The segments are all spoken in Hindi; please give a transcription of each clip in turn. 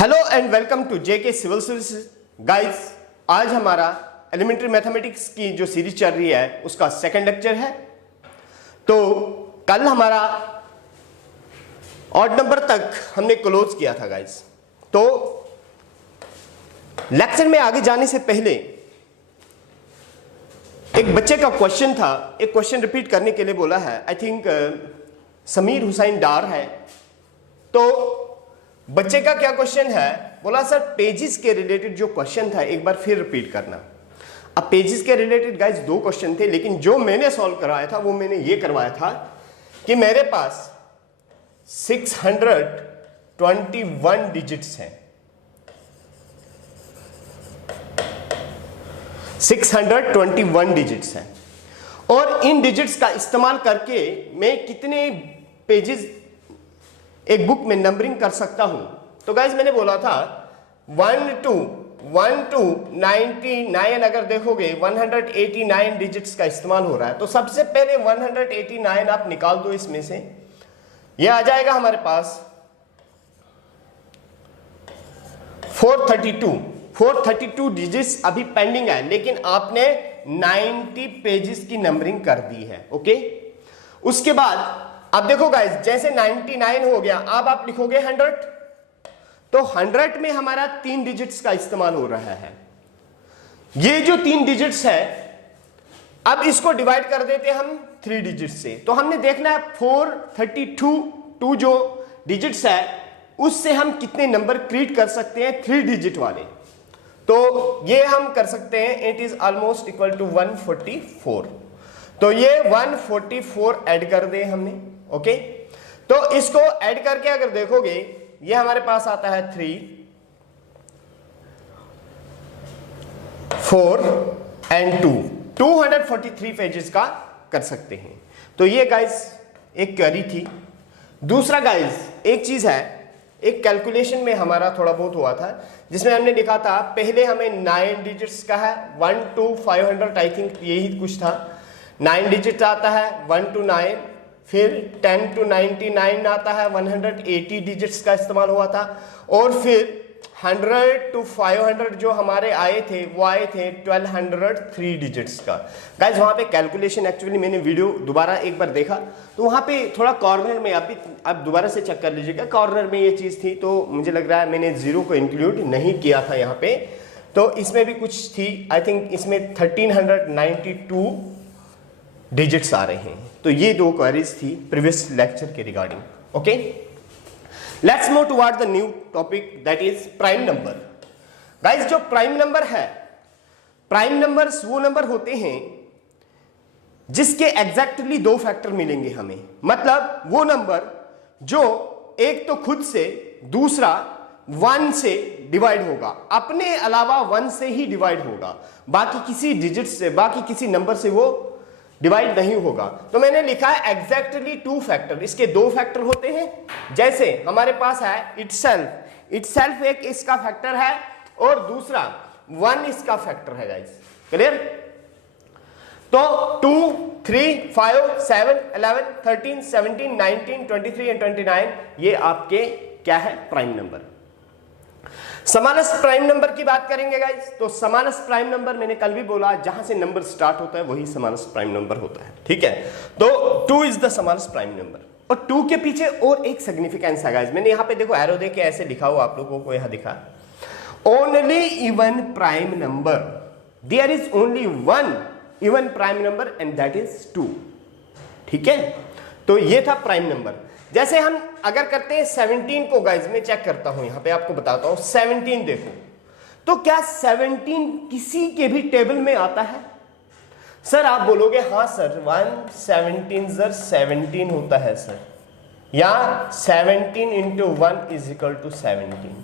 Hello and welcome to JK civil services guys. आज हमारा एलिमेंट्री मैथमेटिक्स की जो सीरीज चल रही है उसका सेकंड लेक्चर है। तो कल हमारा ऑड नंबर तक हमने क्लोज किया था गाइस। तो लेक्चर में आगे जाने से पहले एक बच्चे का क्वेश्चन था, एक क्वेश्चन रिपीट करने के लिए बोला है। आई थिंक समीर हुसैन डार है। तो बच्चे का क्या क्वेश्चन है, बोला सर पेजेस के रिलेटेड जो क्वेश्चन था एक बार फिर रिपीट करना। अब पेजेस के रिलेटेड गाइस दो क्वेश्चन थे, लेकिन जो मैंने सॉल्व करवाया था वो मैंने ये करवाया था कि मेरे पास 621 डिजिट्स हैं। 621 डिजिट्स हैं और इन डिजिट्स का इस्तेमाल करके मैं कितने पेजेस एक बुक में नंबरिंग कर सकता हूं। तो गाइस मैंने बोला था 1 to 99 अगर देखोगे 189 डिजिट्स का इस्तेमाल हो रहा है। तो सबसे पहले 189 आप निकाल दो इसमें से, यह आ जाएगा हमारे पास 432 डिजिट्स अभी पेंडिंग है, लेकिन आपने 90 पेजेस की नंबरिंग कर दी है। ओके, उसके बाद अब देखो गाइस, जैसे 99 हो गया, अब आप लिखोगे 100। तो 100 में हमारा 3 डिजिट्स का इस्तेमाल हो रहा है। ये जो 3 डिजिट्स है, अब इसको डिवाइड कर देते हम 3 डिजिट्स से। तो हमने देखना है 432 जो डिजिट्स है उससे हम कितने नंबर क्रिएट कर सकते हैं 3 डिजिट वाले। तो ये हम कर सकते हैं, it is almost equal to 144। तो ये 144 ऐड कर दे हमने। ओके, तो इसको ऐड करके अगर देखोगे ये हमारे पास आता है 3, 4 एंड 2, 243 पेजेस का कर सकते हैं। तो ये गाइस एक क्वेरी थी। दूसरा गाइस एक चीज है, एक कैलकुलेशन में हमारा थोड़ा बहुत हुआ था जिसमें हमने लिखा था पहले हमें 9 डिजिट्स का है 1 to 500, आई थिंक यही कुछ था। 9 डिजिट आता है 1 to 9, फिर 10 to 99 आता है 180 डिजिट्स का इस्तेमाल हुआ था, और फिर 100 to 500 जो हमारे आए थे वो आए थे 1203 डिजिट्स का। गाइस वहाँ पे कैलकुलेशन एक्चुअली मैंने वीडियो दोबारा एक बार देखा तो वहाँ पे थोड़ा कॉर्नर में आप दोबारा से चेक कर लीजिएगा, कॉर्नर में ये चीज़ थी। तो मुझे लग रहा है मैंने जीरो को इंक्लूड नहीं किया था यहाँ पे, तो इसमें भी कुछ थी। आई थिंक इसमें 1392 डिजिट्स आ रहे हैं। तो ये दो क्वेरीज थी प्रीवियस लेक्चर के regarding. Okay, let's move toward the new topic that is prime number. Guys जो प्राइम नंबर है, प्राइम नंबर्स वो नंबर होते हैं जिसके एग्जैक्टली 2 फैक्टर मिलेंगे हमें। मतलब वो नंबर जो एक तो खुद से, दूसरा 1 से डिवाइड होगा, अपने अलावा 1 से ही डिवाइड होगा, बाकी किसी डिजिट से, बाकी किसी नंबर से वो डिवाइड नहीं होगा। तो मैंने लिखा है एग्जैक्टली 2 फैक्टर। इसके 2 फैक्टर होते हैं। जैसे हमारे पास है इटसेल्फ एक इसका फैक्टर है और दूसरा 1 इसका फैक्टर है। Guys clear? तो 2, 3, 5, 7, 11, 13, 17, 19, 23 एंड 29 ये आपके क्या है, प्राइम नंबर। समानस प्राइम नंबर की बात करेंगे गाइस। तो समानस प्राइम नंबर मैंने कल भी बोला, जहां से नंबर स्टार्ट होता है वही समानस प्राइम नंबर होता है। ठीक है, तो 2 इज द समानस प्राइम नंबर। और 2 के पीछे और एक सिग्निफिकेंस है गाइस। मैंने यहां पे देखो एरो दे के ऐसे लिखा हुआ, आप लोगों को यहां दिखा, only even prime number, there is only 1 even prime number and that is 2। ठीक है, तो ये था प्राइम नंबर। जैसे हम अगर करते हैं 17 को, गाइज मैं चेक करता हूं, यहां पे आपको बताता हूं। 17 देखो, तो क्या 17 किसी के भी टेबल में आता है? सर आप बोलोगे हाँ सर 117 सर 17 होता है सर, या 17 इंटू 1 इज इक्वल टू 17।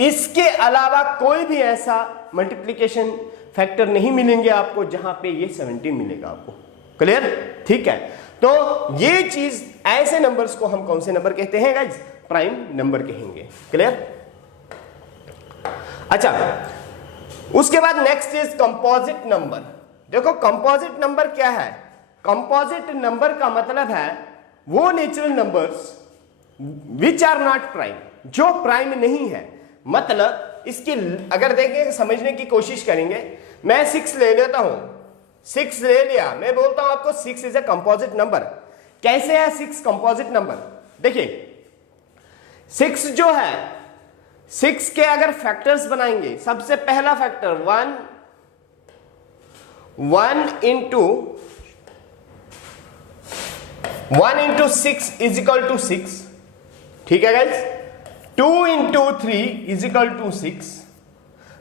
इसके अलावा कोई भी ऐसा मल्टीप्लीकेशन फैक्टर नहीं मिलेंगे आपको जहां पे ये 17 मिलेगा आपको। क्लियर? ठीक है, तो ये चीज, ऐसे नंबर्स को हम कौन से नंबर कहते हैं गाइज? प्राइम नंबर कहेंगे। क्लियर? अच्छा, उसके बाद नेक्स्ट इज कंपोजिट नंबर। देखो कंपोजिट नंबर क्या है? कंपोजिट नंबर का मतलब है वो natural numbers which are not prime, जो प्राइम नहीं है। मतलब इसकी अगर देखें समझने की कोशिश करेंगे, मैं 6 ले लेता हूं, 6 ले लिया, मैं बोलता हूं आपको 6 इज ए कंपोजिट नंबर। कैसे है 6 कंपोजिट नंबर? देखिए 6 जो है, 6 के अगर फैक्टर्स बनाएंगे, सबसे पहला factor 1 into 6 is equal to 6, ठीक है guys. 2 into 3 is equal to 6,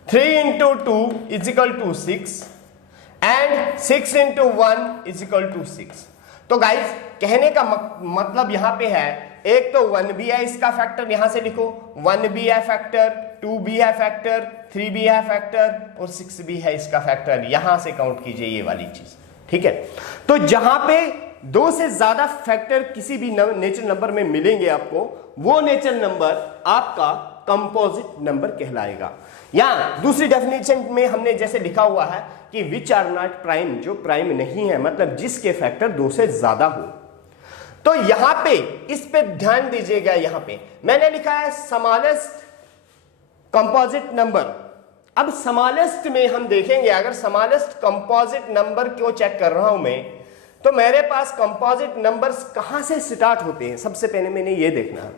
3 into 2 is equal to 6 and 6 into 1 is equal to 6। तो गाइस कहने का मतलब यहां पे है, एक तो 1 भी है इसका फैक्टर, यहां से लिखो 1 भी है फैक्टर, 2 भी है फैक्टर, 3 भी है फैक्टर और 6 भी है इसका फैक्टर। यहां से काउंट कीजिए ये वाली चीज, ठीक है। तो जहां पे 2 से ज्यादा फैक्टर किसी भी नेचुरल नंबर में मिलेंगे आपको, वो नेचुरल नंबर आपका कंपोजिट नंबर कहलाएगा। या दूसरी डेफिनेशन में हमने जैसे लिखा हुआ है कि विच आर नॉट प्राइम, जो प्राइम नहीं है, मतलब जिसके फैक्टर 2 से ज्यादा हो। तो यहां पे इस पे ध्यान दीजिएगा, यहां पे मैंने लिखा है स्मॉलेस्ट कंपोजिट नंबर। अब स्मॉलेस्ट में हम देखेंगे, अगर स्मॉलेस्ट कंपोजिट नंबर क्यों चेक कर रहा हूं मैं, तो मेरे पास कंपोजिट नंबर्स कहां से स्टार्ट होते हैं। सबसे पहले मैंने ये देखना है,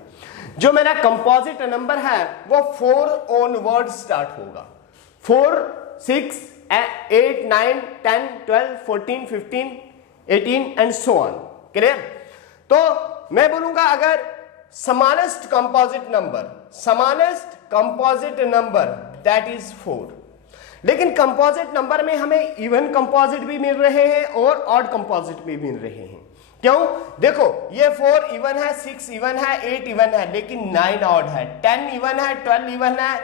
जो मेरा कंपोजिट नंबर है वो 4 ऑनवर्ड स्टार्ट होगा। 4, 6, 8, 9, 10, 12, 14, 15, 18 एंड सो ऑन। क्लियर? तो मैं बोलूंगा अगर smallest composite number that is 4। लेकिन कंपोजिट नंबर में हमें इवन कंपोजिट भी मिल रहे हैं और ऑड कंपोजिट भी मिल रहे हैं। क्यों? देखो ये 4 इवन है, 6 इवन है, 8 इवन है, लेकिन 9 ऑड है, 10 इवन है, 12 इवन है,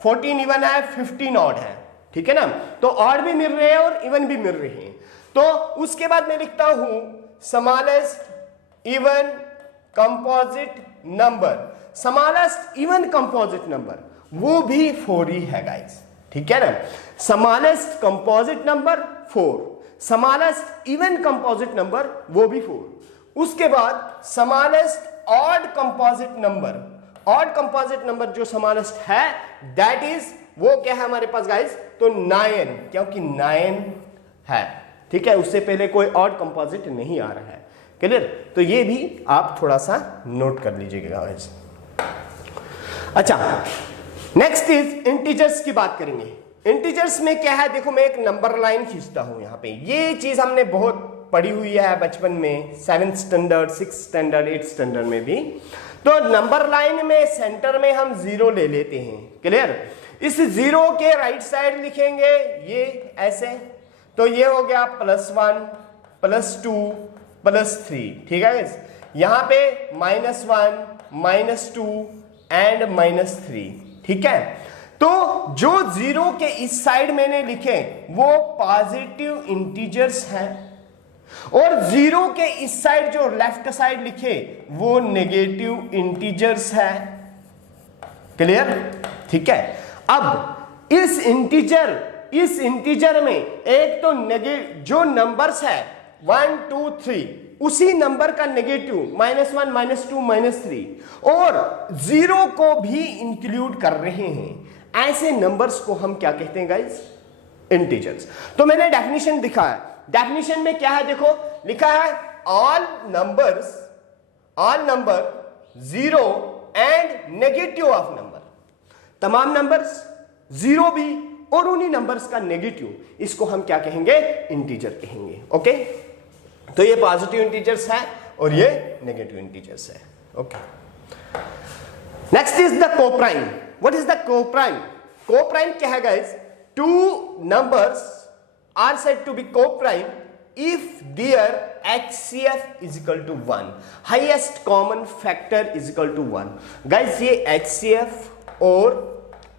14 इवन है, 15 ऑड है, ठीक है ना। तो ऑड भी मिल रहे हैं और इवन भी मिल रहे हैं। तो उसके बाद मैं लिखता हूं smallest even composite number. Smallest even composite number वो भी 4 ही है गाइस, ठीक है ना। Smallest composite number 4, smallest even composite number वो भी 4। उसके बाद smallest odd composite number, odd composite number जो स्मॉलेस्ट है दैट इज वो क्या है हमारे पास गाइस, तो 9, क्योंकि 9 है, ठीक है। उससे पहले कोई ऑड कंपोजिट नहीं आ रहा है। क्लियर? तो ये भी आप थोड़ा सा नोट कर लीजिएगा गाइस। अच्छा, नेक्स्ट इज इंटीजर्स की बात करेंगे। इंटीजर्स में क्या है, देखो मैं एक नंबर लाइन खींचता हूं यहां पे। ये चीज हमने बहुत पढ़ी हुई है बचपन में, 7th standard, 6th standard, 8th standard में भी। तो नंबर लाइन में सेंटर में हम 0 ले लेते हैं। क्लियर? इस 0 के राइट साइड लिखेंगे ये ऐसे, तो ये हो गया +1, +2, +3, ठीक है। यहां पे -1, -2 एंड -3, ठीक है। तो जो 0 के इस साइड मैंने लिखे वो पॉजिटिव इंटीजर्स हैं और 0 के इस साइड जो लेफ्ट साइड लिखे वो नेगेटिव इंटीजर्स है। क्लियर? ठीक है। अब इस इंटीजर में एक तो जो नंबर्स है 1, 2, 3, उसी नंबर का नेगेटिव -1, -2, -3 और 0 को भी इंक्लूड कर रहे हैं। ऐसे नंबर्स को हम क्या कहते हैं गाइस? इंटीजर्स। तो मैंने डेफिनेशन दिखा है। डेफिनेशन में क्या है देखो, लिखा है all number 0 and negative of number. तमाम नंबर्स 0 भी और उन्हीं नंबर्स का नेगेटिव, इसको हम क्या कहेंगे? इंटीजर कहेंगे। ओके, तो ये पॉजिटिव इंटीजर्स है और ये नेगेटिव इंटीजर्स है। Okay, next is the coprime. What is the coprime? Coprime क्या है guys? 2 numbers are said to be coprime if their HCF is equal to 1, highest common factor is equal to 1। Guys ये HCF और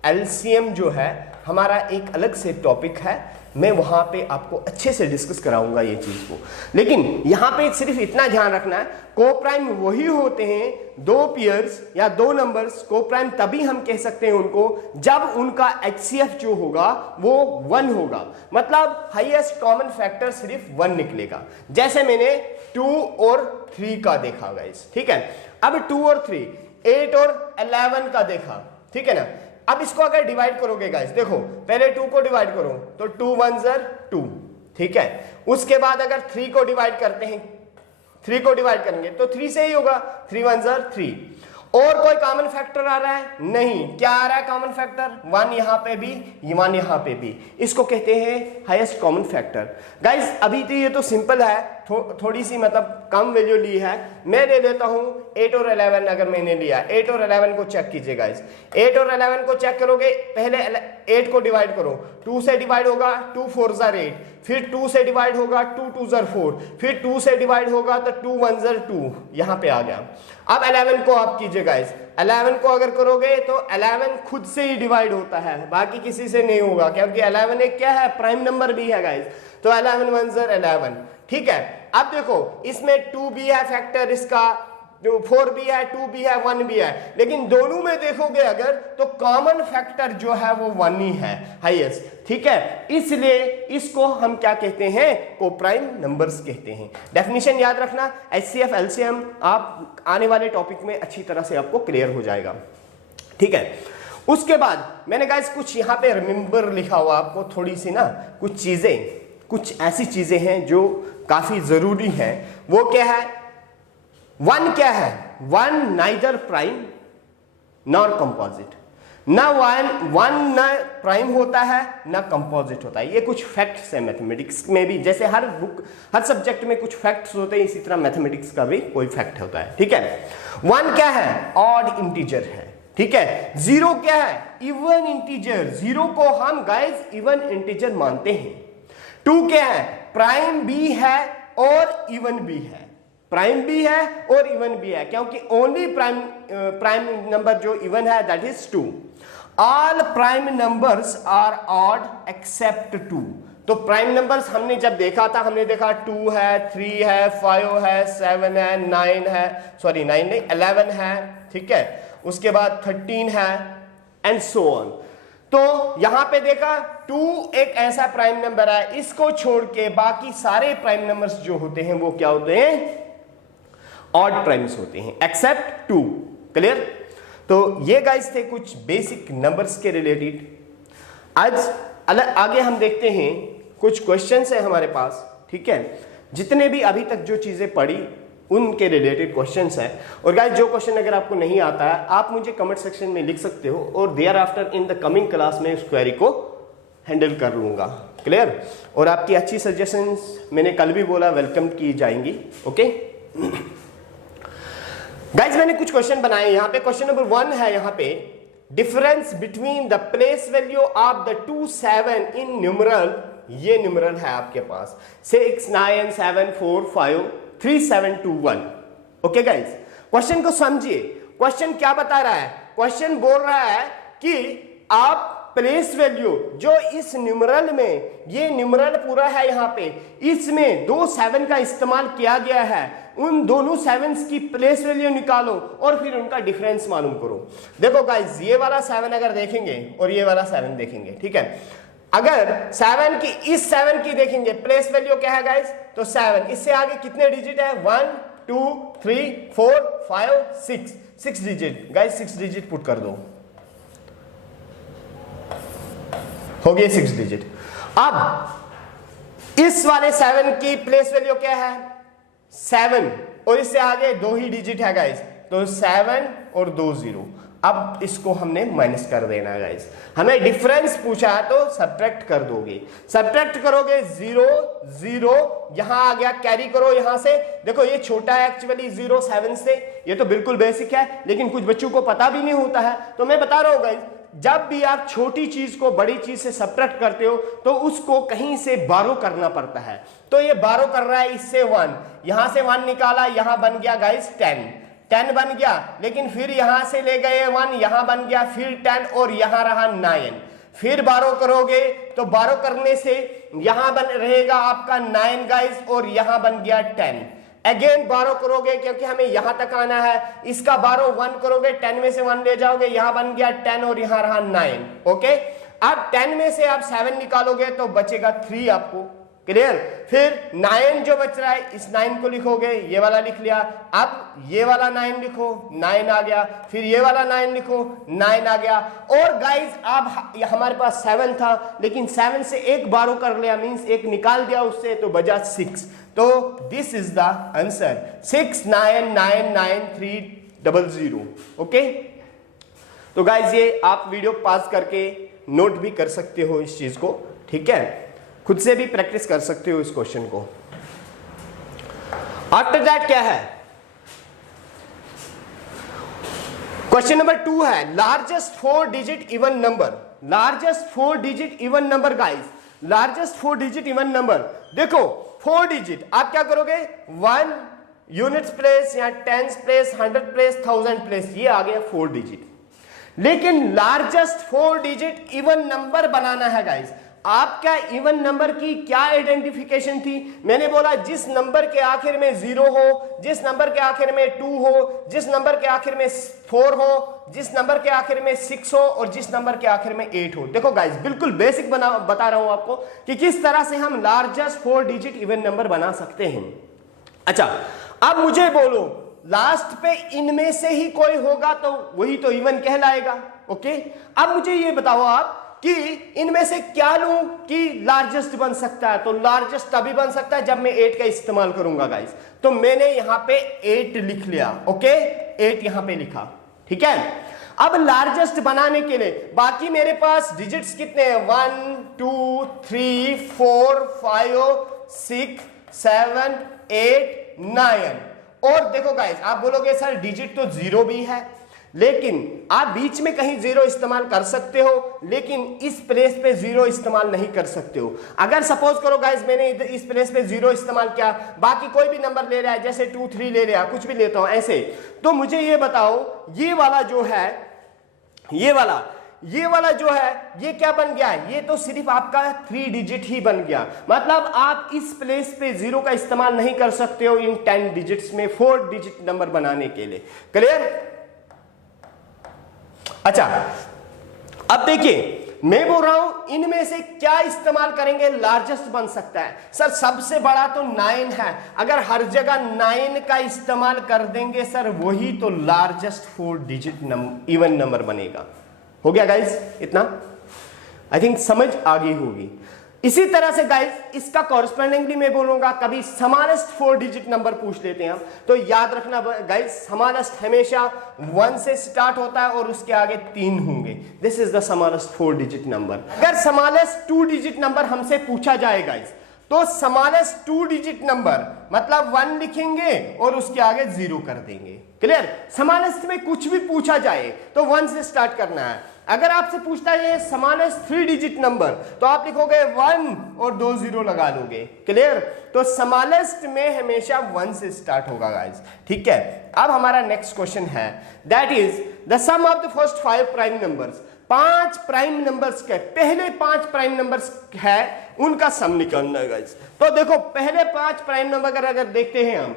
LCM जो है हमारा एक अलग से टॉपिक है, मैं वहां पे आपको अच्छे से डिस्कस कराऊंगा ये चीज को। लेकिन यहां पे सिर्फ इतना ध्यान रखना है, कोप्राइम वही होते हैं 2 पेयर्स या 2 नंबर्स। कोप्राइम तभी हम कह सकते हैं उनको जब उनका HCF जो होगा वो 1 होगा, मतलब हाईएस्ट कॉमन फैक्टर सिर्फ 1 निकलेगा। जैसे मैंने 2 और 3 का देखा गाइस, ठीक है। अब 2 और 3, 8 और 11 का देखा, ठीक है ना। अब इसको अगर डिवाइड करोगे गाइस, देखो पहले 2 को डिवाइड करो तो 2 1 2, ठीक है। उसके बाद अगर 3 को डिवाइड करते हैं, 3 को डिवाइड करेंगे तो 3 से ही होगा, 3 1 3। और कोई कॉमन फैक्टर आ रहा है? नहीं। क्या आ रहा है कॉमन फैक्टर? 1 यहां पे भी, 1 यहां पे भी। इसको कहते हैं हाईएस्ट कॉमन फैक्टर। गाइस अभी तो ये तो सिंपल है, थोड़ी सी मतलब कम वैल्यू ली है। मैं ले लेता हूं 8 और 11। अगर मैंने लिया 8 और 11 को चेक कीजिए गाइस। 8 और 11 को चेक करोगे, पहले 8 को डिवाइड करो, 2 से डिवाइड होगा 2 4 8, फिर 2 से डिवाइड होगा 2 2 4, फिर 2 से डिवाइड होगा तो 2 1 2, यहां पे आ गया। अब 11 को आप कीजिए गाइस, 11 को अगर करोगे तो 11 खुद से ही डिवाइड होता है, बाकी किसी से नहीं होगा, क्योंकि 11 एक क्या है, प्राइम नंबर भी है गाइस। तो 11 1 11, ठीक है। अब देखो इसमें 2 भी है फैक्टर, इसका 4 भी है, 2 भी है, 1 भी है, लेकिन दोनों में देखोगे अगर तो कॉमन फैक्टर जो है वो 1 ही है, हाईएस्ट, ठीक है। इसलिए इसको हम क्या कहते हैं, कोप्राइम नंबर्स कहते हैं। डेफिनेशन याद रखना, एचसीएफ एलसीएम आप आने वाले टॉपिक में अच्छी तरह से आपको क्लियर हो जाएगा, ठीक है। उसके बाद मैंने गाइस कुछ यहाँ पे रिमेंबर लिखा हुआ, आपको थोड़ी सी ना कुछ चीजें, कुछ ऐसी चीजें हैं जो काफी जरूरी हैं। वो क्या है? 1 क्या है? 1 नाइदर प्राइम नॉर कंपोजिट। ना 1 ना प्राइम होता है ना कंपोजिट होता है। ये कुछ फैक्ट्स है मैथमेटिक्स में भी, जैसे हर बुक हर सब्जेक्ट में कुछ फैक्ट्स होते हैं, इसी तरह मैथमेटिक्स का भी कोई फैक्ट होता है, ठीक है। 1 क्या है? ऑड इंटीजर है, ठीक है। 0 क्या है? Even integer. 0 को हम गाइस इवन इंटीजर मानते हैं। 2 क्या है? प्राइम भी है और इवन भी है। प्राइम भी है और इवन भी है, क्योंकि ओनली प्राइम नंबर जो इवन है that is 2। All prime numbers are odd except 2। तो प्राइम नंबर्स हमने जब देखा था, हमने देखा 2 है, 3 है, 5 है, 7 है, 9 है, सॉरी 9 नहीं 11 है, ठीक है। उसके बाद 13 है एंड सो ऑन। तो यहां पे देखा 2 एक ऐसा प्राइम नंबर है, इसको छोड़ के बाकी सारे प्राइम नंबर्स जो होते हैं वो क्या होते हैं? ऑड प्राइम्स होते हैं, एक्सेप्ट 2। क्लियर? तो ये गाइस थे कुछ बेसिक नंबर्स के रिलेटेड। आज आगे हम देखते हैं कुछ क्वेश्चंस है हमारे पास, ठीक है। जितने भी अभी तक जो चीजें पढ़ी उनके रिलेटेड क्वेश्चंस हैं। और गाइस जो क्वेश्चन अगर आपको नहीं आता है आप मुझे कमेंट सेक्शन में लिख सकते हो, और thereafter in the coming class में उस क्वेरी को हैंडल कर लूंगा। क्लियर? और आपकी अच्छी सजेशंस मैंने कल भी बोला वेलकम की जाएंगी, ओके। गाइस मैंने कुछ क्वेश्चन बनाए यहाँ पे। क्वेश्चन नंबर 1 है यहाँ पे, difference between the place value of the 2 7 in numeral. ये न्यूमरल है आपके पास 6 9 7 4 5 3 7 2 1। ओके गाइस, क्वेश्चन को समझिए। क्वेश्चन क्या बता रहा है? क्वेश्चन बोल रहा है कि आप प्लेस वैल्यू जो इस न्यूमरल में, ये न्यूमरल पूरा है यहाँ पे, इसमें 2 7 का इस्तेमाल किया गया है, उन दोनों 7s की प्लेस वैल्यू निकालो और फिर उनका डिफरेंस मालूम करो। देखो गाइस ये वाला 7 अगर देखेंगे और ये वाला 7 देखेंगे, ठीक है। अगर 7 की इस 7 की देखेंगे प्लेस वैल्यू क्या है गाइस? तो 7। इससे आगे कितने डिजिट है? 1 2 3 4 5 6 डिजिट। गाइस 6 डिजिट पुट कर दो, हो गए 6 डिजिट। अब इस वाले 7 की प्लेस वैल्यू क्या है? 7, और इससे आगे 2 ही डिजिट है गाइस, तो 7 और 2 0। अब इसको हमने माइनस कर देना है गाइस। हमें डिफरेंस पूछा है तो सब्ट्रैक्ट कर दोगे। सब्ट्रैक्ट करोगे 0 0, यहां आ गया, कैरी करो यहां से। देखो ये छोटा है एक्चुअली 0 7 से, ये तो बिल्कुल बेसिक है, लेकिन कुछ बच्चों को पता भी नहीं होता है। तो मैं बता रहा हूं गाइस, जब भी आप छोटी चीज को बड़ी चीज से सब्ट्रैक्ट करते हो तो उसको कहीं से बारो करना पड़ता है। तो ये बारो कर रहा है इससे 1, यहां से 1 निकाला, यहां बन गया गाइस 10 बन गया, लेकिन फिर यहां से ले गए 1, यहां बन गया फिर 10 और यहां रहा 9। फिर बारो करोगे तो बारो करने से यहां बन रहेगा आपका 9 गाइस, और यहां बन गया 10। अगेन बारो करोगे क्योंकि हमें यहां तक आना है, इसका बारो 1 करोगे, 10 में से 1 ले जाओगे, यहां बन गया 10 और यहां रहा 9। ओके, अब 10 में से आप 7 निकालोगे तो बचेगा 3 आपको, क्लियर। फिर 9 जो बच रहा है, इस 9 को लिखोगे, ये वाला लिख लिया। अब ये वाला 9 लिखो, 9 आ गया। फिर ये वाला 9 लिखो, 9 आ गया। और गाइज अब हमारे पास 7 था, लेकिन 7 से एक बारो कर लिया, मींस एक निकाल दिया उससे, तो बचा 6। तो this is the answer 69999300। Okay, तो गाइज ये आप वीडियो पास करके नोट भी कर सकते हो इस चीज को, ठीक है, खुद से भी प्रैक्टिस कर सकते हो इस क्वेश्चन को। आफ्टर दैट क्या है, क्वेश्चन नंबर 2 है largest 4 digit even number. Largest 4 digit even number guys, largest 4 digit even number. देखो 4 डिजिट आप क्या करोगे, 1 यूनिट्स प्लेस या 10 प्लेस, 100 प्लेस, 1000 प्लेस, ये आ गया 4 डिजिट। लेकिन लार्जेस्ट 4 डिजिट इवन नंबर बनाना है गाइस। आपका इवन नंबर की क्या आइडेंटिफिकेशन थी, मैंने बोला जिस नंबर के आखिर में 0 हो, जिस नंबर के आखिर में 2 हो, जिस नंबर के आखिर में 4 हो, जिस नंबर के आखिर में 6 हो, और जिस नंबर के आखिर में 8 हो। देखो गाइस बिल्कुल बेसिक बता रहा हूं आपको कि किस तरह से हम लार्जेस्ट 4 डिजिट इवन नंबर बना सकते हैं। अच्छा, अब मुझे बोलो लास्ट पे इनमें से ही कोई होगा तो वही तो इवन कहलाएगा। ओके, अब मुझे ये बताओ आप कि इनमें से क्या लूं कि लार्जेस्ट बन सकता है। तो लार्जेस्ट तभी बन सकता है जब मैं 8 का इस्तेमाल करूंगा गाइस। तो मैंने यहां पे 8 लिख लिया। ओके, 8 यहां पे लिखा, ठीक है। अब लार्जेस्ट बनाने के लिए बाकी मेरे पास डिजिट्स कितने हैं, 1 2 3 4 5 6 7 8 9। और देखो गाइस आप बोलोगे सर डिजिट तो 0 भी है, लेकिन आप बीच में कहीं 0 इस्तेमाल कर सकते हो, लेकिन इस प्लेस पे 0 इस्तेमाल नहीं कर सकते हो। अगर सपोज करो गाइस मैंने इस प्लेस पे 0 इस्तेमाल किया, बाकी कोई भी नंबर ले रहा है, जैसे 2 3 ले रहा, कुछ भी लेता हूं ऐसे, तो मुझे ये बताओ ये वाला जो है, ये वाला जो है ये क्या बन गया, ये तो सिर्फ आपका 3 डिजिट ही बन गया। मतलब आप इस प्लेस पे 0 का इस्तेमाल नहीं कर सकते हो इन 10 डिजिट्स में 4 डिजिट नंबर बनाने के लिए। क्लियर। अच्छा, अब देखिए मैं बोल रहा हूं इनमें से क्या इस्तेमाल करेंगे लार्जेस्ट बन सकता है। सर सबसे बड़ा तो 9 है, अगर हर जगह 9 का इस्तेमाल कर देंगे सर वही तो लार्जेस्ट 4 डिजिट इवन नंबर बनेगा। हो गया गाइस इतना, आई थिंक समझ आ गई होगी। इसी तरह से गाइस इसका कॉरस्पॉन्डिंगली मैं बोलूंगा कभी स्मॉलेस्ट 4 डिजिट नंबर पूछ लेते हैं हम, तो याद रखना गाइस स्मॉलेस्ट हमेशा 1 से स्टार्ट होता है और उसके आगे 3 होंगे। This is the smallest 4 digit number. अगर स्मॉलेस्ट 2 डिजिट नंबर हमसे पूछा जाए गाइस, तो स्मॉलेस्ट 2 डिजिट नंबर मतलब 1 लिखेंगे और उसके आगे 0 कर देंगे। क्लियर। स्मॉलेस्ट में कुछ भी पूछा जाए तो 1 से स्टार्ट करना है। अगर आपसे पूछता है स्मॉलेस्ट 3 डिजिट नंबर, तो आप लिखोगे 1 और 2 0 लगा लोगे। क्लियर। तो स्मॉलेस्ट में हमेशा 1 से स्टार्ट होगा गाइस, ठीक है। अब हमारा नेक्स्ट क्वेश्चन है, that is the sum of the first 5 prime numbers. 5 prime numbers के पहले 5 प्राइम नंबर्स है उनका सम निकालना है गाइस। तो देखो पहले 5 प्राइम नंबर अगर देखते हैं हम,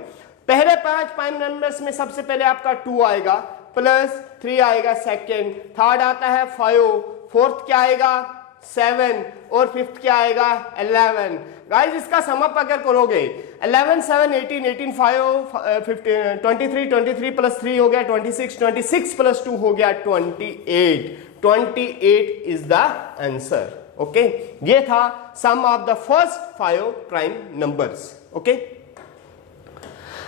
पहले 5 प्राइम नंबर्स में सबसे पहले आपका 2 आएगा, प्लस 3 आएगा सेकेंड, थर्ड आता है 5, फोर्थ क्या आएगा 7 और फिफ्थ क्या आएगा 11। गाइस इसका सम अप अगर करोगे 11 7 18 18 5 15 23 23 प्लस 3 हो गया 26 26 प्लस 2 हो गया 28 28 इज द आंसर। ओके, ये था sum of the first 5 prime numbers. Okay,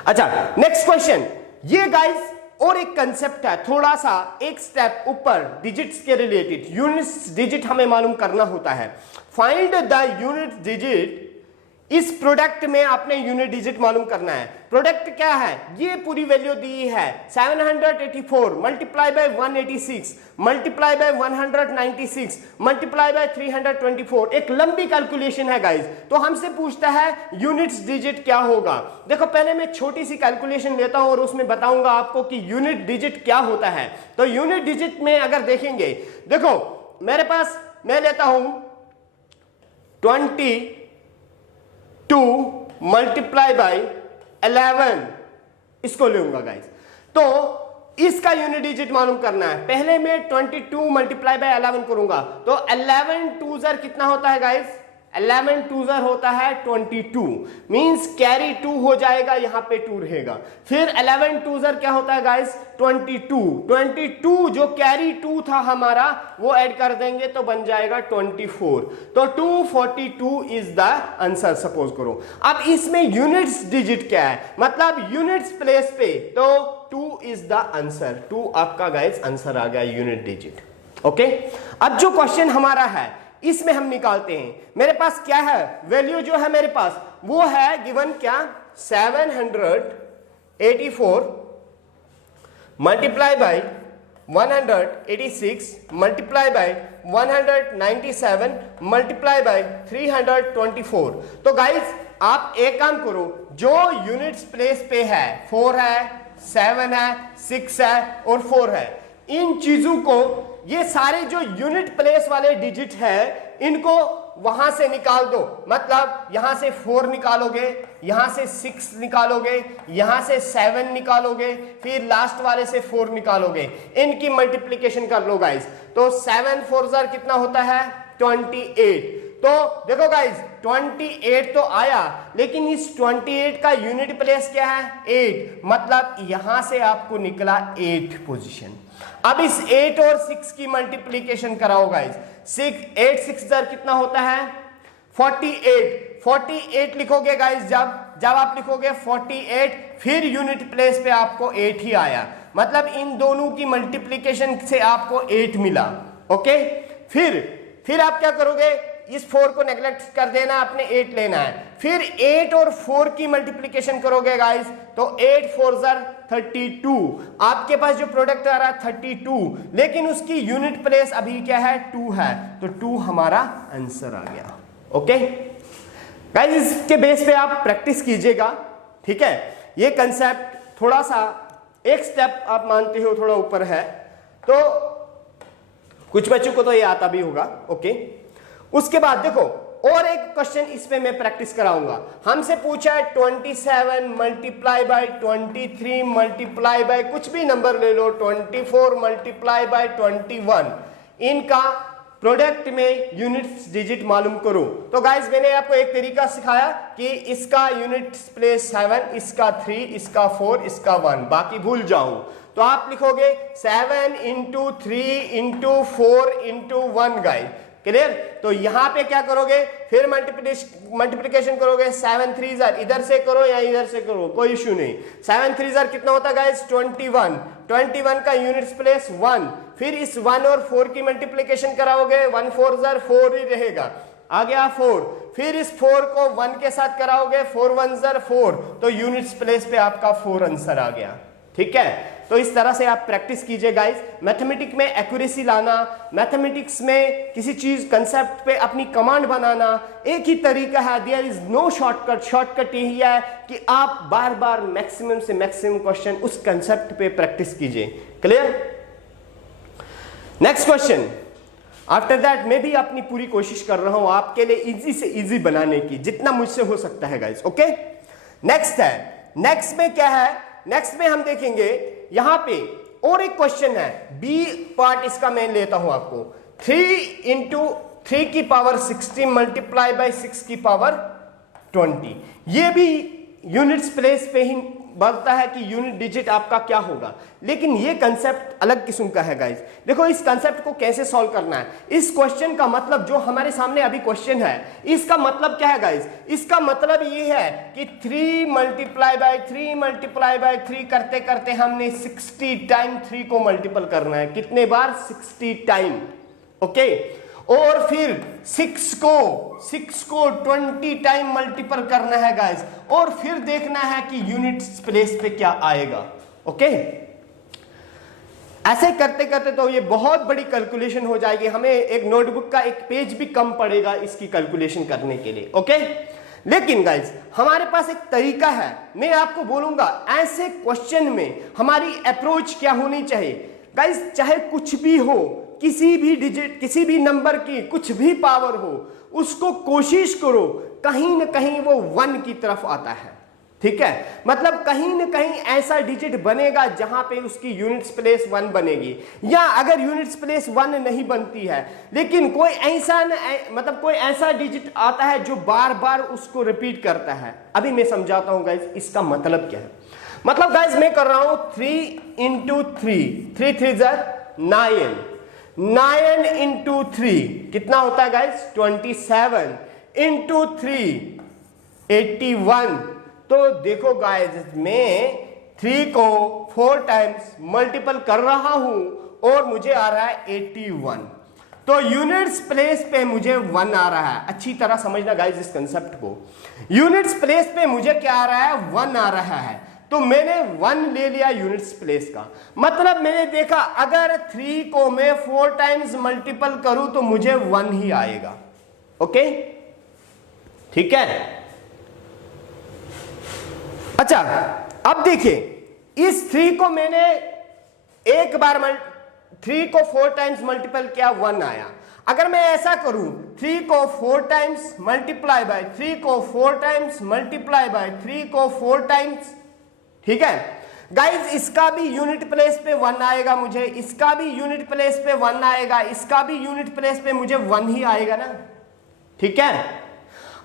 अच्छा नेक्स्ट क्वेश्चन, ये गाइस और एक कंसेप्ट है, थोड़ा सा एक स्टेप ऊपर डिजिट्स के रिलेटेड। यूनिट्स डिजिट हमें मालूम करना होता है। Find the unit digit. इस प्रोडक्ट में आपने यूनिट डिजिट मालूम करना है। प्रोडक्ट क्या है, ये पूरी वैल्यू दी है 784 multiply by 186 multiply by 196 multiply by 324। एक लंबी कैलकुलेशन है गाइस। तो हमसे पूछता है यूनिट्स डिजिट क्या होगा। देखो पहले मैं छोटी सी कैलकुलेशन लेता हूं और उसमें बताऊंगा आपको कि यूनिट डिजिट क्या होता है। तो यूनिट डिजिट में अगर देखेंगे, देखो मेरे पास मैं लेता हूं 22 मल्टीप्लाई बाय 11, इसको लूंगा गाइस। तो इसका यूनिट डिजिट मालूम करना है। पहले मैं 22 मल्टीप्लाई बाय 11 करूंगा, तो 11 2 कितना होता है गाइस 11 2 होता है 22, मींस कैरी 2 हो जाएगा, यहां पे 2 रहेगा। फिर 11 2 क्या होता है गाइस 22 जो कैरी 2 था हमारा वो ऐड कर देंगे तो बन जाएगा 24। तो 242 इज द आंसर सपोज करो। अब इसमें यूनिट्स डिजिट क्या है, मतलब यूनिट्स प्लेस पे, तो 2 इज द आंसर। 2 आपका गाइस आंसर आ गया यूनिट डिजिट। ओके, अब जो क्वेश्चन हमारा है इसमें हम निकालते हैं। मेरे पास क्या है, वैल्यू जो है मेरे पास वो है गिवन क्या 784 multiply by 186 multiply by 197 multiply by 324। तो गाइस आप एक काम करो, जो यूनिट्स प्लेस पे है 4 है 7 है 6 है और 4 है, इन चीजों को, ये सारे जो यूनिट प्लेस वाले डिजिट है इनको वहां से निकाल दो। मतलब यहां से 4 निकालोगे, यहां से 6 निकालोगे, यहां से 7 निकालोगे, फिर लास्ट वाले से 4 निकालोगे, इनकी मल्टीप्लिकेशन कर लो गाइस। तो 7 4 कितना होता है 28। तो देखो गाइस 28 तो आया, लेकिन इस 28 का यूनिट प्लेस क्या है 8, मतलब यहां से आपको निकला 8 पोजीशन। अब इस 8 और 6 की मल्टीप्लिकेशन कराओ गाइस। 8 6 कितना होता है 48 लिखोगे गाइस। जब आप लिखोगे 48, फिर यूनिट प्लेस पे आपको 8 ही आया, मतलब इन दोनों की मल्टीप्लिकेशन से आपको 8 मिला। ओके, फिर आप क्या करोगे, इस 4 को नेग्लेक्ट कर देना, आपने 8 लेना है। फिर 8 और 4 की मल्टीप्लिकेशन करोगे गाइस, तो 8 4 32, आपके पास जो प्रोडक्ट आ रहा है 32, लेकिन उसकी यूनिट प्लेस अभी क्या है 2 है, तो 2 हमारा आंसर आ गया। ओके गाइस, इसके बेस पे आप प्रैक्टिस कीजिएगा, ठीक है। ये कंसेप्ट थोड़ा सा एक स्टेप आप मानते हो थोड़ा ऊपर है, तो कुछ बच्चों को तो ये आता भी होगा। ओके, उसके बाद देखो और एक क्वेश्चन इसमें मैं प्रैक्टिस कराऊंगा। हमसे पूछा है 27 मल्टीप्लाई बाय 23 मल्टीप्लाई बाय कुछ भी नंबर ले लो, 24 मल्टीप्लाई बाय 21, इनका प्रोडक्ट में यूनिट्स डिजिट मालूम करो। तो गाइस मैंने आपको एक तरीका सिखाया कि इसका यूनिट प्लेस 7, इसका 3, इसका 4, इसका 1, बाकी भूल जाओ। तो आप लिखोगे 7 × 3 × 4 × 1 गाइस, क्लियर। तो यहां पे क्या करोगे, फिर मल्टीप्लिकेशन करोगे, 7 3 इधर से करो या इधर से करो, कोई इश्यू नहीं। 7 3 कितना होता है गाइस 21 का यूनिट्स प्लेस 1, फिर इस 1 और 4 की मल्टीप्लिकेशन कराओगे, 1 4 4 ही रहेगा, आ गया 4, फिर इस 4 को 1 के साथ कराओगे, 4 1 4, तो यूनिट्स प्लेस पे आपका 4 आंसर आ गया, ठीक है। तो इस तरह से आप प्रैक्टिस कीजिए गाइस। मैथमेटिक्स में एक्यूरेसी लाना, मैथमेटिक्स में किसी चीज कंसेप्ट पे अपनी कमांड बनाना एक ही तरीका है, there is no shortcut. Shortcut यही है कि आप बार बार मैक्सिमम से मैक्सिमम क्वेश्चन उस कंसेप्ट पे प्रैक्टिस कीजिए, clear. Next question, after that मैं भी अपनी पूरी कोशिश कर रहा हूं आपके लिए इजी से इजी बनाने की, जितना मुझसे हो सकता है गाइस। ओके, नेक्स्ट है, नेक्स्ट में क्या है, नेक्स्ट में हम देखेंगे यहां पे और एक क्वेश्चन है, बी पार्ट इसका मैं लेता हूं आपको। 3 × 3 की पावर 16 मल्टीप्लाई बाय 6 की पावर 20, ये भी यूनिट्स प्लेस पे ही बनता है कि यूनिट डिजिट आपका क्या होगा, लेकिन ये कंसेप्ट अलग किस्म का है गाइस। देखो इस कंसेप्ट को कैसे सॉल्व करना है। इस क्वेश्चन का मतलब जो हमारे सामने अभी क्वेश्चन है, इसका मतलब क्या है गाइस, इसका मतलब ये है कि 3 मल्टीप्लाई बाय 3 मल्टीप्लाई बाय 3 करते करते हमने 60 टाइम 3 को मल्टीपल करना है। कितने बार 60 टाइम, ओके। और फिर 6 को 20 टाइम मल्टीपल करना है गाइस, और फिर देखना है कि यूनिट प्लेस पे क्या आएगा, ओके। ऐसे करते करते तो ये बहुत बड़ी कैलकुलेशन हो जाएगी, हमें एक नोटबुक का एक पेज भी कम पड़ेगा इसकी कैलकुलेशन करने के लिए, ओके। लेकिन गाइस हमारे पास एक तरीका है, मैं आपको बोलूंगा ऐसे क्वेश्चन में हमारी अप्रोच क्या होनी चाहिए गाइस। चाहे कुछ भी हो, किसी भी डिजिट, किसी भी नंबर की कुछ भी पावर हो, उसको कोशिश करो कहीं ना कहीं वो 1 की तरफ आता है, ठीक है, मतलब कहीं ना कहीं ऐसा डिजिट बनेगा जहां पे उसकी यूनिट्स प्लेस 1 बनेगी, या अगर यूनिट्स प्लेस 1 नहीं बनती है लेकिन कोई ऐसा मतलब कोई ऐसा डिजिट आता है जो बार बार उसको रिपीट करता है। अभी मैं समझाता हूं गाइज इसका मतलब क्या है। मतलब गाइज मैं कर रहा हूं 3 इंटू 3 3 9 9 इंटू 3 कितना होता है गाइज 27 इंटू 3 81। तो देखो गाइज मैं 3 को 4 टाइम्स मल्टीपल कर रहा हूं और मुझे आ रहा है 81। तो यूनिट्स प्लेस पे मुझे 1 आ रहा है। अच्छी तरह समझना गाइज इस कंसेप्ट को। यूनिट्स प्लेस पे मुझे क्या आ रहा है 1 आ रहा है, तो मैंने 1 ले लिया यूनिट्स प्लेस का। मतलब मैंने देखा अगर 3 को मैं 4 टाइम्स मल्टीपल करूं तो मुझे 1 ही आएगा। ओके ठीक है। अच्छा अब देखिए इस 3 को मैंने एक बार 3 को 4 टाइम्स मल्टीपल किया 1 आया। अगर मैं ऐसा करूं 3 को 4 टाइम्स मल्टीप्लाई बाय 3 को 4 टाइम्स मल्टीप्लाई बाय 3 को 4 टाइम्स, ठीक है गाइज, इसका भी यूनिट प्लेस पे 1 आएगा मुझे, इसका भी यूनिट प्लेस पे 1 आएगा, इसका भी यूनिट प्लेस पे मुझे 1 ही आएगा ना। ठीक है,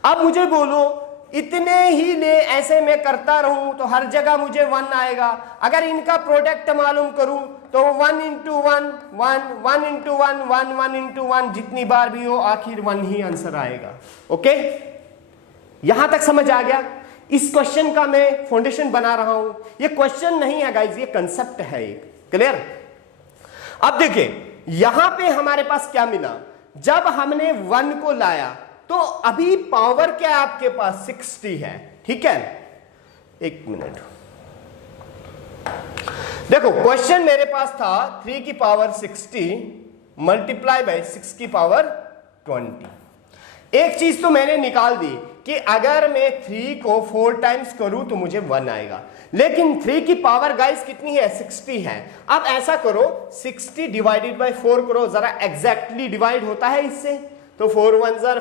अब मुझे बोलो इतने ही ले ऐसे मैं करता रहूं तो हर जगह मुझे 1 आएगा। अगर इनका प्रोडक्ट मालूम करूं तो 1 इंटू 1 1 1 इंटू 1 1 1 इंटू 1 जितनी बार भी हो आखिर 1 ही आंसर आएगा। ओके यहां तक समझ आ गया। इस क्वेश्चन का मैं फाउंडेशन बना रहा हूं, ये क्वेश्चन नहीं है गाइज, ये कंसेप्ट है एक। क्लियर। अब देखिए यहां पे हमारे पास क्या मिला, जब हमने 1 को लाया तो अभी पावर क्या है आपके पास 60 है। ठीक है, एक मिनट देखो क्वेश्चन मेरे पास था 3 की पावर 60 मल्टीप्लाई बाय 6 की पावर 20। एक चीज तो मैंने निकाल दी कि अगर मैं 3 को 4 टाइम्स करूं तो मुझे 1 आएगा, लेकिन 3 की पावर गाइस कितनी है 60 है। अब ऐसा करो 60 डिवाइडेड बाय 4 करो, जरा एग्जैक्टली डिवाइड होता है इससे, तो 4 1 4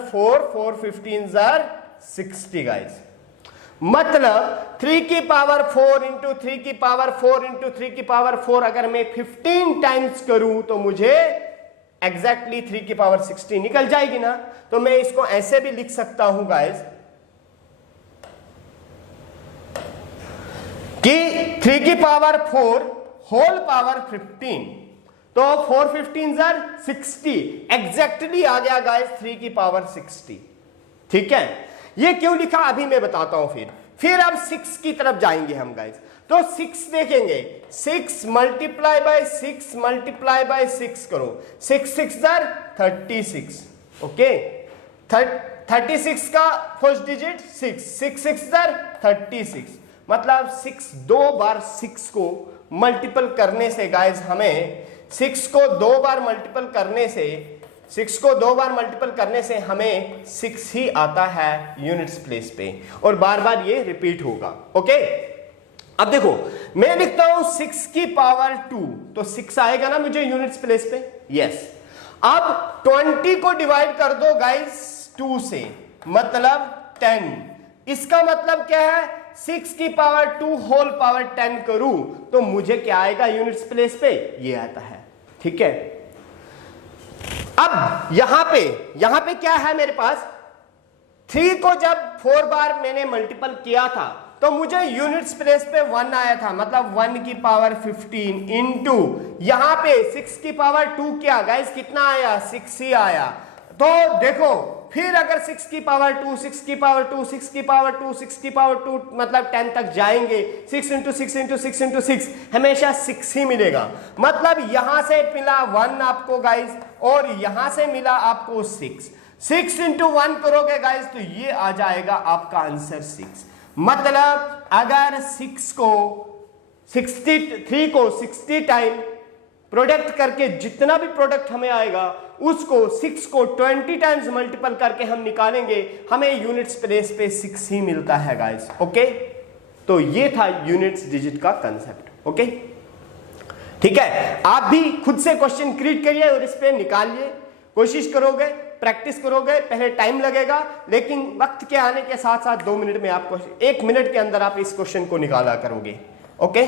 4 15 60 गाइस। मतलब 3 की पावर 4 इंटू 3 की पावर 4 इंटू 3 की पावर 4 अगर मैं 15 टाइम्स करूं तो मुझे एग्जैक्टली 3 की पावर 60 निकल जाएगी ना। तो मैं इसको ऐसे भी लिख सकता हूं गाइस कि 3 की पावर 4 होल पावर 15, तो 4 15 60 एग्जैक्टली आ गया गाइस 3 की पावर 60। ठीक है, ये क्यों लिखा अभी मैं बताता हूं। फिर अब 6 की तरफ जाएंगे हम गाइस, तो 6 देखेंगे 6 मल्टीप्लाई बाय 6 मल्टीप्लाई बाय 6 करो, 6 6 36। ओके 36 का फर्स्ट डिजिट 6 6 6 36, मतलब 6 दो बार 6 को मल्टीपल करने से गाइस हमें 6 को दो बार मल्टीपल करने से 6 को दो बार मल्टीपल करने से हमें 6 ही आता है यूनिट्स प्लेस पे, और बार बार ये रिपीट होगा। ओके अब देखो मैं लिखता हूं 6 की पावर 2, तो 6 आएगा ना मुझे यूनिट्स प्लेस पे। यस, अब 20 को डिवाइड कर दो गाइस 2 से, मतलब 10। इसका मतलब क्या है 6 की पावर 2 होल पावर 10 करूं तो मुझे क्या आएगा यूनिट्स प्लेस पे, ये आता है। ठीक है, अब यहां पे क्या है मेरे पास, 3 को जब 4 बार मैंने मल्टीपल किया था तो मुझे यूनिट्स प्लेस पे 1 आया था, मतलब 1 की पावर 15 इंटू यहां पे 6 की पावर 2 क्या गाइस कितना आया 6 ही आया। तो देखो फिर अगर 6 की पावर 2 6 की पावर 2 6 की पावर 2 6 की पावर 2 मतलब 10 तक जाएंगे, 6 इंटू 6 इंटू 6 इंटू 6 हमेशा 6 ही मिलेगा। मतलब यहां से मिला 1 आपको गाइस, और यहां से मिला आपको 6 इंटू 1 करोगे गाइस तो ये आ जाएगा आपका आंसर 6। मतलब अगर 6 को 63 को 60 टाइम प्रोडक्ट करके जितना भी प्रोडक्ट हमें आएगा उसको 6 को 20 टाइम्स मल्टीपल करके हम निकालेंगे, हमें यूनिट्स प्लेस पे 6 ही मिलता है गाइस। ओके, तो ये था यूनिट्स डिजिट का कंसेप्ट। ओके ठीक है, आप भी खुद से क्वेश्चन क्रिएट करिए और इस पे निकालिए। कोशिश करोगे, प्रैक्टिस करोगे, पहले टाइम लगेगा, लेकिन वक्त के आने के साथ साथ 2 मिनट में आपको, 1 मिनट के अंदर आप इस क्वेश्चन को निकाला करोगे। ओके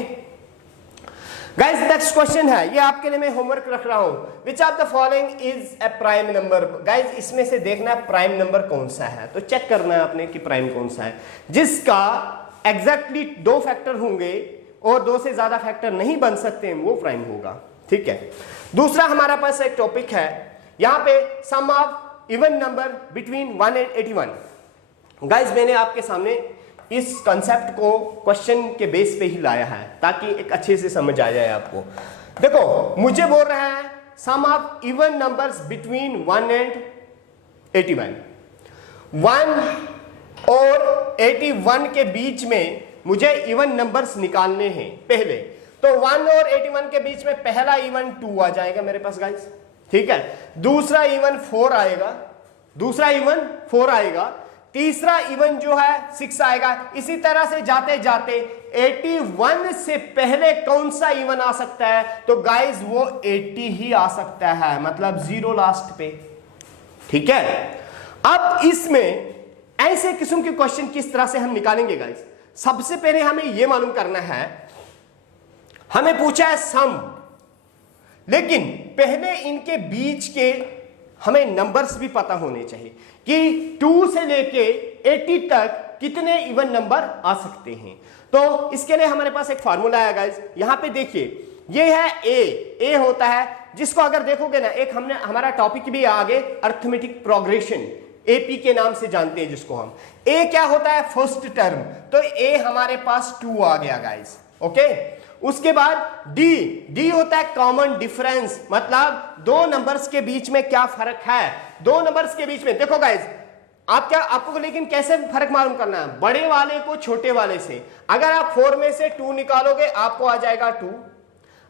गाइस, नेक्स्ट क्वेश्चन है, ये आपके लिए मैं होमवर्क रख रहा हूं। Which of the following is a prime number. Guys, इसमें से देखना है प्राइम नंबर कौन सा है, तो चेक करना है आपने कि प्राइम कौन सा है, जिसका एग्जैक्टली 2 फैक्टर होंगे और 2 से ज्यादा फैक्टर नहीं बन सकते, वो प्राइम होगा। ठीक है, दूसरा हमारा पास एक टॉपिक है यहां पे, sum of even number between 1 and 81। Guys, मैंने आपके सामने इस कंसेप्ट को क्वेश्चन के बेस पे ही लाया है ताकि एक अच्छे से समझ आ जाए आपको। देखो, मुझे बोल रहा है sum of even numbers between 1 and 81। 1 और 81 के बीच में मुझे इवन नंबर्स निकालने हैं पहले। तो 1 और 81 के बीच में पहला इवन 2 आ जाएगा मेरे पास गाइस। ठीक है, दूसरा इवन 4 आएगा, दूसरा इवन 4 आएगा, तीसरा इवन जो है 6 आएगा। इसी तरह से जाते जाते 81 से पहले कौन सा इवन आ सकता है, तो गाइस वो 80 ही आ सकता है, मतलब 0 लास्ट पे। ठीक है, अब इसमें ऐसे किस्म के क्वेश्चन किस तरह से हम निकालेंगे गाइस। सबसे पहले हमें यह मालूम करना है, हमें पूछा है सम, लेकिन पहले इनके बीच के हमें नंबर्स भी पता होने चाहिए कि 2 से लेके 80 तक कितने इवन नंबर आ सकते हैं। तो इसके लिए हमारे पास एक फार्मूला है गाइस, यहां पे देखिए, ये है ए होता है, जिसको अगर देखोगे ना, एक हमने हमारा टॉपिक भी आगे अर्थमेटिक प्रोग्रेशन, एपी के नाम से जानते हैं जिसको हम। ए क्या होता है, फर्स्ट टर्म, तो ए हमारे पास 2 आ गया गाइस। ओके, उसके बाद डी होता है कॉमन डिफरेंस, मतलब 2 नंबर्स के बीच में क्या फर्क है। 2 नंबर्स के बीच में देखो गाइस, आपको लेकिन कैसे फर्क मालूम करना है, बड़े वाले को छोटे वाले से। अगर आप 4 में से 2 निकालोगे आपको आ जाएगा 2,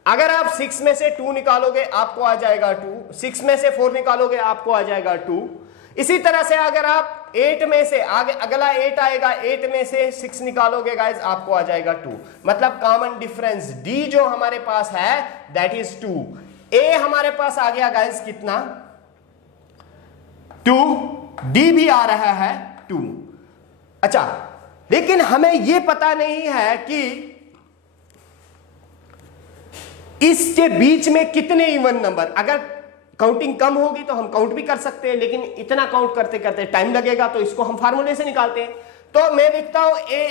अगर आप 6 में से 2 निकालोगे आपको आ जाएगा 2, 6 में से 4 निकालोगे आपको आ जाएगा 2। इसी तरह से अगर आप 8 में से आगे अगला 8 आएगा, 8 में से 6 निकालोगे गाइस आपको आ जाएगा 2, मतलब कॉमन डिफरेंस डी जो हमारे पास है दैट इज 2। ए हमारे पास आ गया गाइस कितना, 2, डी भी आ रहा है 2। अच्छा, लेकिन हमें यह पता नहीं है कि इसके बीच में कितने इवन नंबर। अगर काउंटिंग कम होगी तो हम काउंट भी कर सकते हैं, लेकिन इतना काउंट करते करते टाइम लगेगा, तो इसको हम फार्मूले से निकालते हैं। तो मैं लिखता हूं ए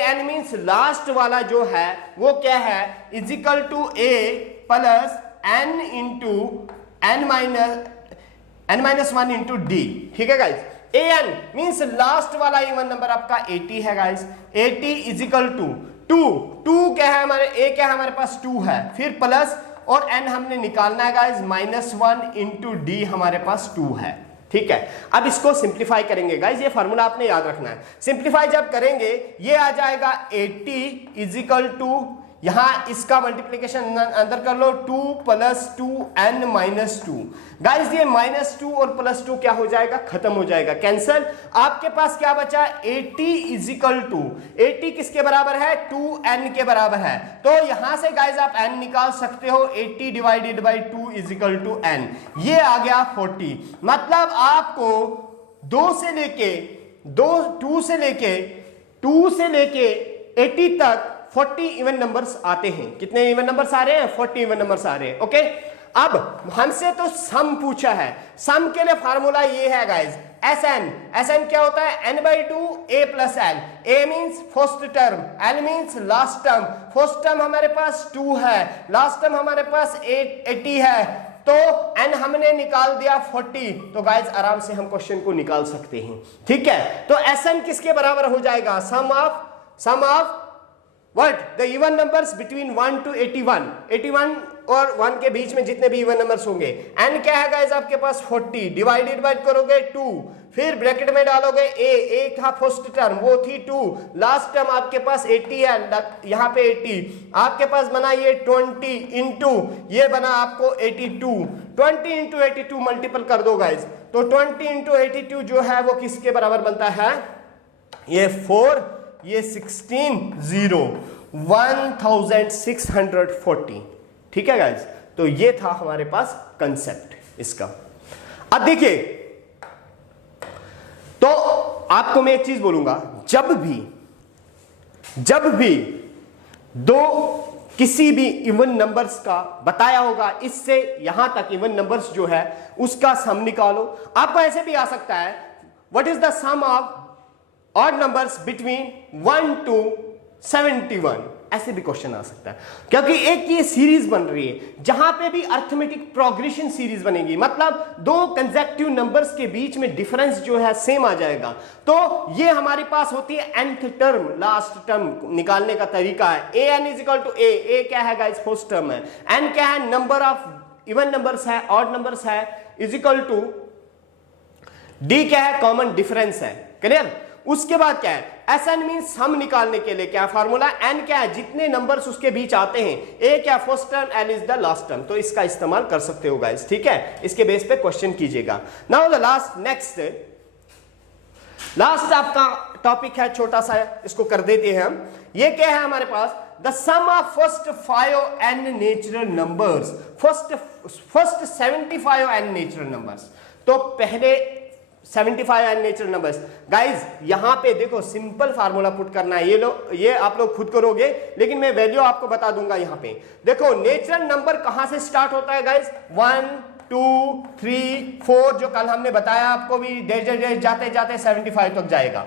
एन मींस लास्ट वाला जो है वो क्या है, is equal to A plus N into N minus 1 into D. ठीक है guys, A N means last वाला इवन नंबर आपका 80 है गाइस। 80 इज इक्वल टू 2 क्या है हमारे, ए क्या है हमारे पास 2 है, फिर प्लस और n हमने निकालना है गाइस -1 इंटू डी हमारे पास 2 है। ठीक है, अब इसको सिंप्लीफाई करेंगे गाइस, ये फार्मूला आपने याद रखना है। सिंप्लीफाई जब करेंगे ये आ जाएगा 80 इज इक्वल टू, यहां इसका मल्टीप्लीकेशन अंदर कर लो, 2 + 2n - 2। गाइस ये -2 और +2 क्या हो जाएगा, खत्म हो जाएगा, कैंसल। आपके पास क्या बचा, 80 इज इक्वल टू, 80 किसके बराबर है, 2n के बराबर है। तो यहां से गाइस आप n निकाल सकते हो, 80 divided by 2 is equal to n, ये आ गया 40। मतलब आपको 2 से लेके 80 तक 40 इवन नंबर्स आते हैं। कितने इवन नंबर्स आ रहे हैं, 40 इवन नंबर्स आ रहे हैं। ओके, अब हमसे तो सम पूछा है, सम के लिए फार्मूला ये है गाइस, एसएन क्या होता है, n/2 a + n। a means first term, n means last term. First term हमारे पास 2 है, लास्ट टर्म हमारे पास 80 है, तो n हमने निकाल दिया 40। तो गाइस आराम से हम क्वेश्चन को निकाल सकते हैं। ठीक है, तो एसएन किसके बराबर हो जाएगा, सम of What? The even numbers between 1 to 81 और 1 के बीच में जितने भी इवन नंबर्स होंगे। n क्या है गाइस आपके पास 40, डिवाइडेड बाय करोगे 2, फिर ब्रैकेट में डालोगे a था फर्स्ट टर्म वो थी 2, लास्ट टर्म आपके पास 80 है, यहाँ पे 80 आपके पास बना ये 20 इंटू ये बना आपको 82, 20 इंटू 82 मल्टीपल कर दो गाइस, तो 20 इंटू 82 जो है वो किसके बराबर बनता है, ये 4 ये 16 0 1640। ठीक है गाइस, तो ये था हमारे पास कंसेप्ट इसका। अब देखिए, तो आपको मैं एक चीज बोलूंगा, जब भी दो किसी भी इवन नंबर्स का बताया होगा, इससे यहां तक इवन नंबर्स जो है उसका सम निकालो। आपको ऐसे भी आ सकता है, what is the sum of odd numbers between 1 to 71, ऐसे भी क्वेश्चन आ सकता है, क्योंकि एक ये सीरीज बन रही है जहां पे भी अर्थमेटिक प्रोग्रेशन सीरीज बनेगी, मतलब दो कंसेक्यूटिव नंबर्स के बीच में डिफरेंस जो है सेम आ जाएगा। तो ये हमारे पास होती है nth टर्म, लास्ट टर्म निकालने का तरीका है an is equal to a क्या है गाइस, फर्स्ट टर्म है, n क्या है, नंबर ऑफ इवन नंबर्स है, ऑड नंबर्स है, इज इक्वल टू d क्या है, कॉमन डिफरेंस है। क्लियर? उसके बाद क्या है, SN मींस सम निकालने के लिए क्या फॉर्मूला, n क्या है, जितने नंबर्स उसके बीच आते हैं, a क्या first term, l is the last term. तो इसका इस्तेमाल कर सकते हो गाइस, ठीक है, इसके बेस पे क्वेश्चन कीजिएगा। नाउ द लास्ट आपका टॉपिक है, छोटा सा है, इसको कर देते हैं हम। ये क्या है हमारे पास, the sum of first 5 n natural numbers, first 75 n natural numbers. तो पहले 75 एंड नेचुरल नंबर्स। गाइज यहां पे देखो सिंपल फार्मूला पुट करना है, ये आप लोग खुद करोगे, लेकिन मैं वैल्यू आपको बता दूंगा। यहां पे देखो नेचुरल नंबर कहां से स्टार्ट होता है गाइज, 1 2 3 4, जो कल हमने बताया आपको भी, डैश जाते जाते 75 तक जाएगा।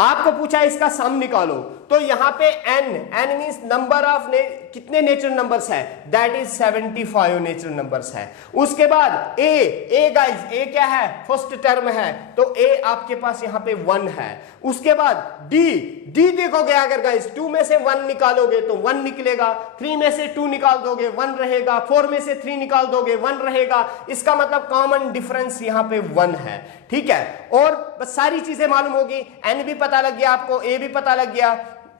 आपको पूछा इसका सम निकालो, तो यहां पे n मींस नंबर ऑफ कितने नेचुरल नंबर्स है, दैट इज 75 नेचुरल नंबर्स है। उसके बाद a गाइस, a क्या है, फर्स्ट टर्म है, तो a आपके पास यहां पे 1 है। उसके बाद d देखोगे अगर गाइस 2 में से 1 निकालोगे तो 1 निकलेगा, 3 में से 2 निकाल दोगे 1 रहेगा, 4 में से 3 निकाल दोगे 1 रहेगा। इसका मतलब कॉमन डिफरेंस यहां पे 1 है, ठीक है। और बस सारी चीजें मालूम होगी, n भी पता लग गया आपको, a भी पता लग गया,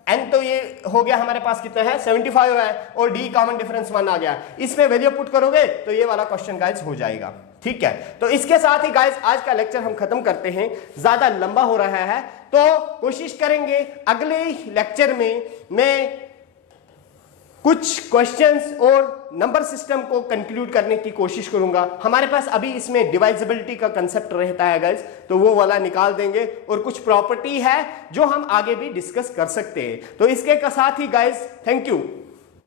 n तो ये हो गया हमारे पास कितना है, 75 है, और d कॉमन डिफरेंस 1 आ गया। इसमें वैल्यू पुट करोगे तो ये वाला क्वेश्चन गाइस हो जाएगा, ठीक है। तो इसके साथ ही गाइस आज का लेक्चर हम खत्म करते हैं, ज्यादा लंबा हो रहा है, तो कोशिश करेंगे अगले लेक्चर में मैं कुछ क्वेश्चंस और नंबर सिस्टम को कंक्लूड करने की कोशिश करूंगा। हमारे पास अभी इसमें डिवाइजिबिलिटी का कंसेप्ट रहता है गाइस, तो वो वाला निकाल देंगे, और कुछ प्रॉपर्टी है जो हम आगे भी डिस्कस कर सकते हैं। तो इसके साथ ही गाइस थैंक यू।